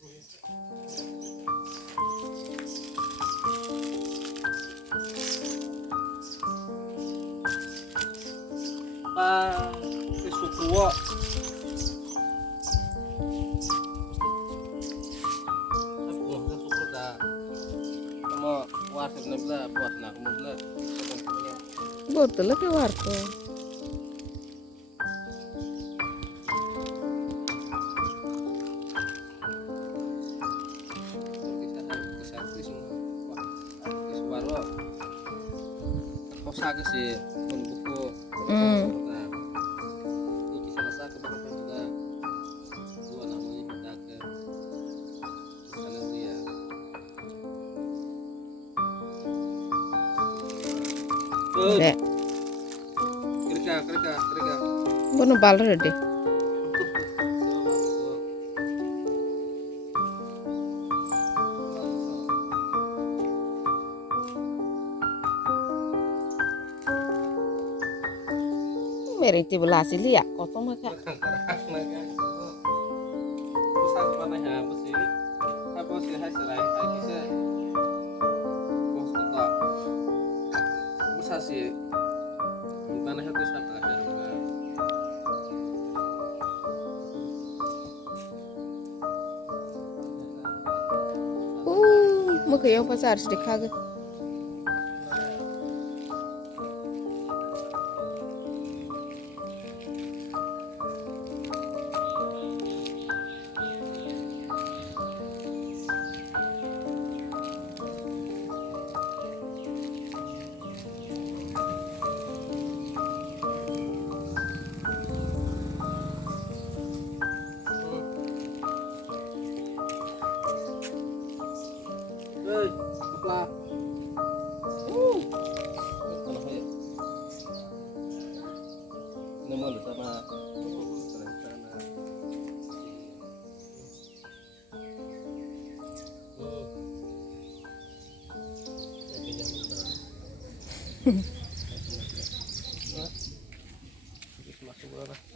Pa isukuwa. Aku suku dah. Kamu wasit nabla, buat nak nabla. बोतल के वार को Kosa ke si buku. Ini kisah rasa keberapa juga dua namanya kita ke sana dia. दे Kerja. बोनो बाल रेडी मेरे ती बोला सिली या कतो मका Pusat mana ya besi? Apa sih hai serai hai kisah? Bos kota. Masa sih mana itu satu ada juga. मका यो pasar sedek kaga Hei, apa? Kalau saya nemu di sana. Masuk berapa?